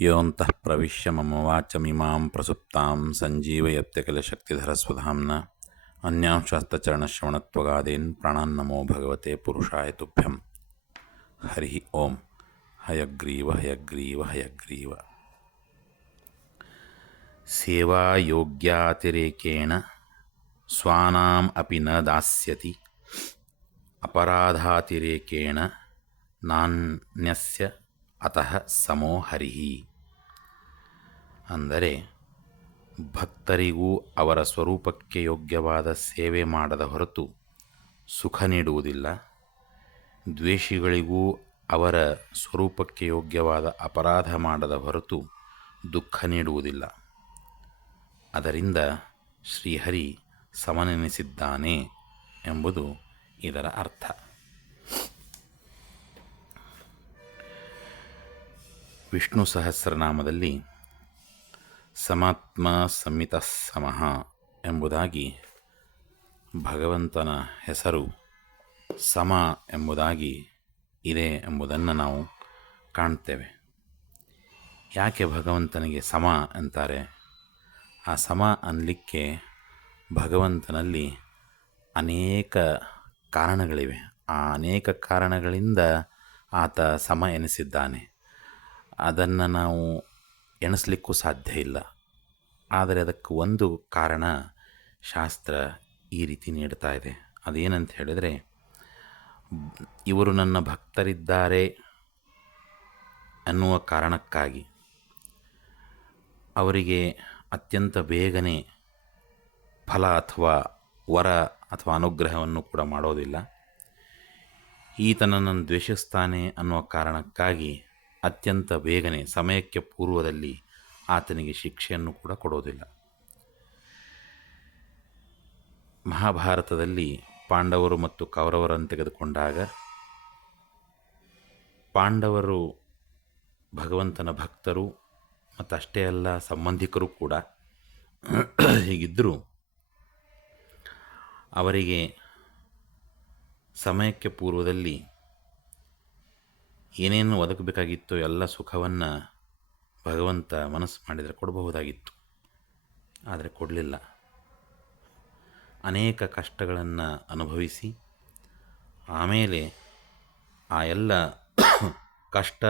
ಯೋऽन्तಃ ಪ್ರವಿಶ್ಯ ಮಮ ವಾಚಮಿಮಾಂ ಪ್ರಸುಪ್ತಾಂ ಸಂಜೀವಯತ್ಯಖಿಲಶಕ್ತಿಧರಸ್ವಧಾಮ್ನ ಅನ್ಯಾಂಶಾಸ್ತಚರಣಶ್ರವಣತ್ವಗಾದೀನ್ ಪ್ರಾಣಾನ್ನಮೋ ಭಗವತೆ ಪುರುಷಾಯ ತುಭ್ಯಂ. ಹರಿ ಓಂ. ಹಯಗ್ರೀವ ಹಯಗ್ರೀವ ಹಯಗ್ರೀವ. ಸೇವಾಯೋಗ್ಯಾತಿರೇಕೇಣ ಸ್ವಾನಾಂ ಅಪಿ ನ ದಾಸ್ಯತಿ ಅಪರಾಧಾತಿರೇಕೇಣ ನಾನ್ಯಸ್ಯ ಅತಃ ಸಮೋ ಹರಿಃ. ಅಂದರೆ ಭಕ್ತರಿಗೂ ಅವರ ಸ್ವರೂಪಕ್ಕೆ ಯೋಗ್ಯವಾದ ಸೇವೆ ಮಾಡದ ಹೊರತು ಸುಖ ನೀಡುವುದಿಲ್ಲ, ದ್ವೇಷಿಗಳಿಗೂ ಅವರ ಸ್ವರೂಪಕ್ಕೆ ಯೋಗ್ಯವಾದ ಅಪರಾಧ ಮಾಡದ ಹೊರತು ದುಃಖ ನೀಡುವುದಿಲ್ಲ. ಅದರಿಂದ ಶ್ರೀಹರಿ ಸಮನೆನಿಸಿದ್ದಾನೆ ಎಂಬುದು ಇದರ ಅರ್ಥ. ವಿಷ್ಣು ಸಹಸ್ರನಾಮದಲ್ಲಿ ಸಮಾತ್ಮ ಸಂಹಿತಃ ಸಮಃ ಎಂಬುದಾಗಿ ಭಗವಂತನ ಹೆಸರು ಸಮ ಎಂಬುದಾಗಿ ಇದೆ ಎಂಬುದನ್ನು ನಾವು ಕಾಣ್ತೇವೆ. ಯಾಕೆ ಭಗವಂತನಿಗೆ ಸಮ ಅಂತಾರೆ? ಆ ಸಮ ಅನ್ನಲಿಕ್ಕೆ ಭಗವಂತನಲ್ಲಿ ಅನೇಕ ಕಾರಣಗಳಿವೆ. ಆ ಅನೇಕ ಕಾರಣಗಳಿಂದ ಆತ ಸಮ ಎನಿಸಿದ್ದಾನೆ. ಅದನ್ನು ನಾವು ಎಣಿಸ್ಲಿಕ್ಕೂ ಸಾಧ್ಯ ಇಲ್ಲ. ಆದರೆ ಅದಕ್ಕೆ ಒಂದು ಕಾರಣ ಶಾಸ್ತ್ರ ಈ ರೀತಿ ನೀಡ್ತಾ ಇದೆ. ಅದೇನಂತ ಹೇಳಿದರೆ, ಇವರು ನನ್ನ ಭಕ್ತರಿದ್ದಾರೆ ಅನ್ನುವ ಕಾರಣಕ್ಕಾಗಿ ಅವರಿಗೆ ಅತ್ಯಂತ ಬೇಗನೆ ಫಲ ಅಥವಾ ವರ ಅಥವಾ ಅನುಗ್ರಹವನ್ನು ಕೂಡ ಮಾಡೋದಿಲ್ಲ. ಈತನನ್ನು ದ್ವೇಷಿಸ್ತಾನೆ ಅನ್ನುವ ಕಾರಣಕ್ಕಾಗಿ ಅತ್ಯಂತ ಬೇಗನೆ ಸಮಯಕ್ಕೆ ಪೂರ್ವದಲ್ಲಿ ಆತನಿಗೆ ಶಿಕ್ಷೆಯನ್ನು ಕೂಡ ಕೊಡೋದಿಲ್ಲ. ಮಹಾಭಾರತದಲ್ಲಿ ಪಾಂಡವರು ಮತ್ತು ಕೌರವರನ್ನು ತೆಗೆದುಕೊಂಡಾಗ ಪಾಂಡವರು ಭಗವಂತನ ಭಕ್ತರು ಮತ್ತು ಅಷ್ಟೇ ಅಲ್ಲ, ಸಂಬಂಧಿಕರು ಕೂಡ. ಹೀಗಿದ್ದರೂ ಅವರಿಗೆ ಸಮಯಕ್ಕೆ ಪೂರ್ವದಲ್ಲಿ ಏನೇನು ಒದಗಬೇಕಾಗಿತ್ತೋ ಎಲ್ಲ ಸುಖವನ್ನು ಭಗವಂತ ಮನಸ್ಸು ಮಾಡಿದರೆ ಕೊಡಬಹುದಾಗಿತ್ತು. ಆದರೆ ಕೊಡಲಿಲ್ಲ. ಅನೇಕ ಕಷ್ಟಗಳನ್ನು ಅನುಭವಿಸಿ ಆಮೇಲೆ ಆ ಎಲ್ಲ ಕಷ್ಟ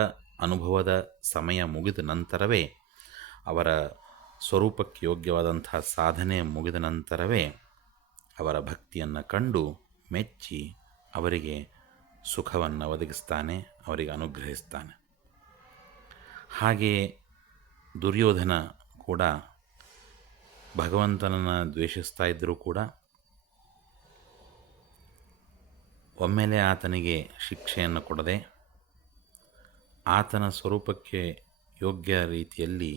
ಅನುಭವದ ಸಮಯ ಮುಗಿದ ನಂತರವೇ, ಅವರ ಸ್ವರೂಪಕ್ಕೆ ಯೋಗ್ಯವಾದಂತಹ ಸಾಧನೆ ಮುಗಿದ ನಂತರವೇ ಅವರ ಭಕ್ತಿಯನ್ನು ಕಂಡು ಮೆಚ್ಚಿ ಅವರಿಗೆ ಸುಖವನ್ನು ಒದಗಿಸ್ತಾನೆ, ಅವರಿಗೆ ಅನುಗ್ರಹಿಸ್ತಾನೆ. ಹಾಗೆಯೇ ದುರ್ಯೋಧನ ಕೂಡ ಭಗವಂತನನ್ನು ದ್ವೇಷಿಸ್ತಾ ಇದ್ದರೂ ಕೂಡ ಒಮ್ಮೆಲೆ ಆತನಿಗೆ ಶಿಕ್ಷೆಯನ್ನು ಕೊಡದೆ ಆತನ ಸ್ವರೂಪಕ್ಕೆ ಯೋಗ್ಯ ರೀತಿಯಲ್ಲಿ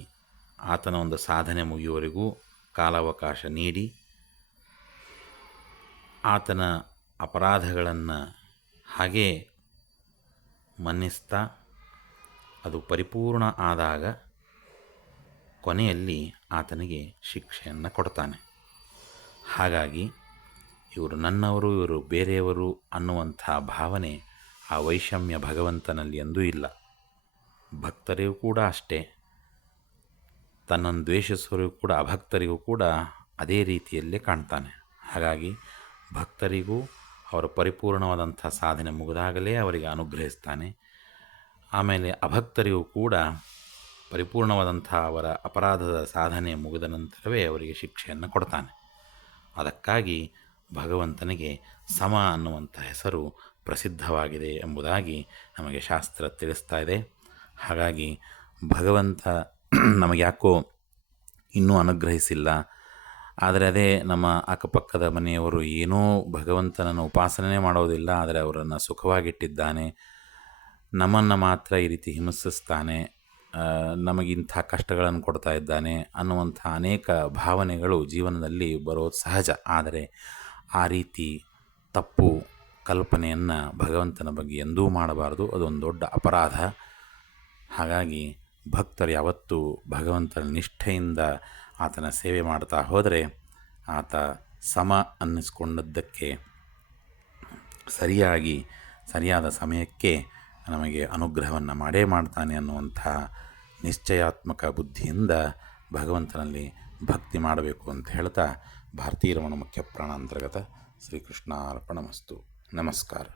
ಆತನ ಒಂದು ಸಾಧನೆ ಮುಗಿಯುವವರೆಗೂ ಕಾಲಾವಕಾಶ ನೀಡಿ ಆತನ ಅಪರಾಧಗಳನ್ನು ಹಾಗೇ ಮನ್ನಿಸ್ತಾ ಅದು ಪರಿಪೂರ್ಣ ಆದಾಗ ಕೊನೆಯಲ್ಲಿ ಆತನಿಗೆ ಶಿಕ್ಷೆಯನ್ನು ಕೊಡ್ತಾನೆ. ಹಾಗಾಗಿ ಇವರು ನನ್ನವರು, ಇವರು ಬೇರೆಯವರು ಅನ್ನುವಂಥ ಭಾವನೆ, ಆ ವೈಷಮ್ಯ ಭಗವಂತನಲ್ಲಿ ಎಂದೂ ಇಲ್ಲ. ಭಕ್ತರಿಗೂ ಕೂಡ ಅಷ್ಟೇ. ತನ್ನನ್ನು ದ್ವೇಷಿಸುವವರಿಗೂ ಕೂಡ, ಅಭಕ್ತರಿಗೂ ಕೂಡ ಅದೇ ರೀತಿಯಲ್ಲೇ ಕಾಣ್ತಾನೆ. ಹಾಗಾಗಿ ಭಕ್ತರಿಗೂ ಅವರ ಪರಿಪೂರ್ಣವಾದಂಥ ಸಾಧನೆ ಮುಗಿದಾಗಲೇ ಅವರಿಗೆ ಅನುಗ್ರಹಿಸ್ತಾನೆ. ಆಮೇಲೆ ಅಭಕ್ತರಿಗೂ ಕೂಡ ಪರಿಪೂರ್ಣವಾದಂಥ ಅವರ ಅಪರಾಧದ ಸಾಧನೆ ಮುಗಿದ ನಂತರವೇ ಅವರಿಗೆ ಶಿಕ್ಷೆಯನ್ನು ಕೊಡ್ತಾನೆ. ಅದಕ್ಕಾಗಿ ಭಗವಂತನಿಗೆ ಸಮ ಅನ್ನುವಂಥ ಹೆಸರು ಪ್ರಸಿದ್ಧವಾಗಿದೆ ಎಂಬುದಾಗಿ ನಮಗೆ ಶಾಸ್ತ್ರ ತಿಳಿಸ್ತಾ ಇದೆ. ಹಾಗಾಗಿ ಭಗವಂತ ನಮಗೆ ಯಾಕೋ ಇನ್ನೂ ಅನುಗ್ರಹಿಸಿಲ್ಲ. ಆದರೆ ಅದೇ ನಮ್ಮ ಅಕ್ಕಪಕ್ಕದ ಮನೆಯವರು ಏನೂ ಭಗವಂತನನ್ನು ಉಪಾಸನೆ ಮಾಡೋದಿಲ್ಲ, ಆದರೆ ಅವರನ್ನು ಸುಖವಾಗಿಟ್ಟಿದ್ದಾನೆ, ನಮ್ಮನ್ನು ಮಾತ್ರ ಈ ರೀತಿ ಹಿಂಸಿಸ್ತಾನೆ, ನಮಗಿಂಥ ಕಷ್ಟಗಳನ್ನು ಕೊಡ್ತಾ ಇದ್ದಾನೆ ಅನ್ನುವಂಥ ಅನೇಕ ಭಾವನೆಗಳು ಜೀವನದಲ್ಲಿ ಬರೋದು ಸಹಜ. ಆದರೆ ಆ ರೀತಿ ತಪ್ಪು ಕಲ್ಪನೆಯನ್ನು ಭಗವಂತನ ಬಗ್ಗೆ ಎಂದೂ ಮಾಡಬಾರ್ದು. ಅದೊಂದು ದೊಡ್ಡ ಅಪರಾಧ. ಹಾಗಾಗಿ ಭಕ್ತರು ಯಾವತ್ತೂ ಭಗವಂತನ ನಿಷ್ಠೆಯಿಂದ ಆತನ ಸೇವೆ ಮಾಡ್ತಾ ಹೋದರೆ ಆತ ಸಮ ಅನ್ನಿಸ್ಕೊಂಡದ್ದಕ್ಕೆ ಸರಿಯಾದ ಸಮಯಕ್ಕೆ ನಮಗೆ ಅನುಗ್ರಹವನ್ನು ಮಾಡೇ ಮಾಡ್ತಾನೆ ಅನ್ನುವಂಥ ನಿಶ್ಚಯಾತ್ಮಕ ಬುದ್ಧಿಯಿಂದ ಭಗವಂತನಲ್ಲಿ ಭಕ್ತಿ ಮಾಡಬೇಕು ಅಂತ ಹೇಳ್ತಾ ಭಾರತೀಯ ರಮಣ ಮುಖ್ಯ ಪ್ರಾಣಾಂತರ್ಗತ ಶ್ರೀಕೃಷ್ಣಾರ್ಪಣಮಸ್ತು. ನಮಸ್ಕಾರ.